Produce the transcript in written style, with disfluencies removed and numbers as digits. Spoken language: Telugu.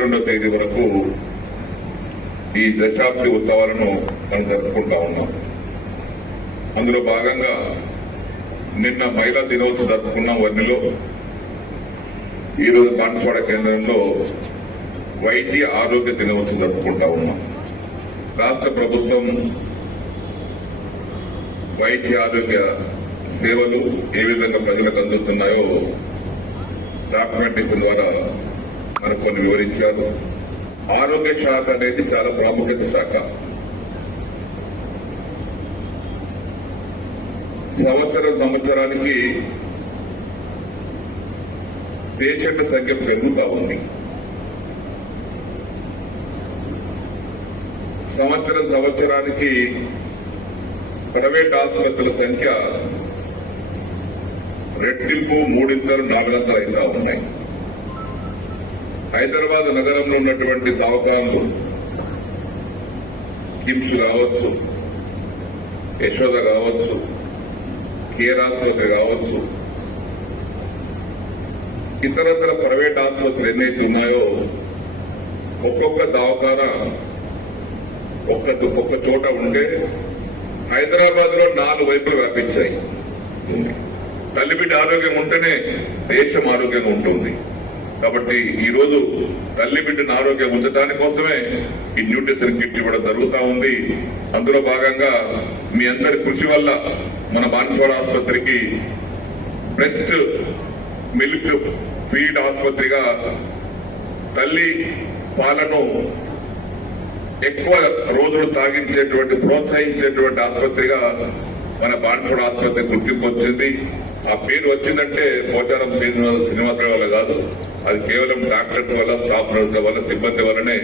2వ తేదీ వరకు ఈ దశాబ్ది ఉత్సవాలను మనం జరుపుకుంటా ఉన్నాం. అందులో భాగంగా నిన్న మహిళా దినోత్సవం జరుపుకున్నాం వన్నెలో. ఈరోజు బాన్సువాడ కేంద్రంలో వైద్య ఆరోగ్య దినోత్సవం జరుపుకుంటా ఉన్నాం. రాష్ట్ర ప్రభుత్వం వైద్య ఆరోగ్య సేవలు ఏ విధంగా ప్రజలకు అందుతున్నాయో డాక్యుమెంటేషన్ ద్వారా మనకు కొన్ని వివరించారు. ఆరోగ్య శాఖ అనేది చాలా ప్రాముఖ్యత శాఖ. సంవత్సరానికి పేషెంట్ల సంఖ్య పెరుగుతా ఉంది. సంవత్సరానికి ప్రైవేట్ ఆసుపత్రుల సంఖ్య రెట్టింపు, మూడింతలు, నాలుగంతలు అవుతా ఉన్నాయి. హైదరాబాద్ నగరంలో ఉన్నటువంటి దవాఖానలు కిమ్స్ కావచ్చు, యశోద కావచ్చు, కేర్ ఆసుపత్రి కావచ్చు, ఇతరత్ర ప్రైవేట్ ఆసుపత్రులు ఎన్నైతే ఉన్నాయో ఒక్కొక్క దవాఖాన ఒక్క చోట ఉంటే హైదరాబాద్ లో 4 వైపులు వ్యాపించాయి. తల్లిబిడ్డ ఆరోగ్యం ఉంటేనే దేశం ఆరోగ్యంగా ఉంటుంది. కాబట్టి ఈ రోజు తల్లిబిడ్డను ఆరోగ్యం ఉంచడానికి కోసమే ఈ న్యూట్రిషన్ కిట్ ఇవ్వడం జరుగుతూ ఉంది. అందులో భాగంగా మీ అందరి కృషి వల్ల మన బాన్సువాడ ఆసుపత్రికి బెస్ట్ మిల్క్ ఫీడ్ ఆసుపత్రిగా, తల్లి పాలను ఎక్కువ రోజులు తాగించేటువంటి, ప్రోత్సహించేటువంటి ఆసుపత్రిగా మన బాన్సువాడ ఆసుపత్రి గుర్తింపు వచ్చింది. ఆ పేరు వచ్చిందంటే పోచారం శ్రీనివాసరావు వల్ల కాదు, అది కేవలం డాక్టర్స్ వల్ల, స్టాఫ్ నర్సుల వల్ల, సిబ్బంది వల్లనే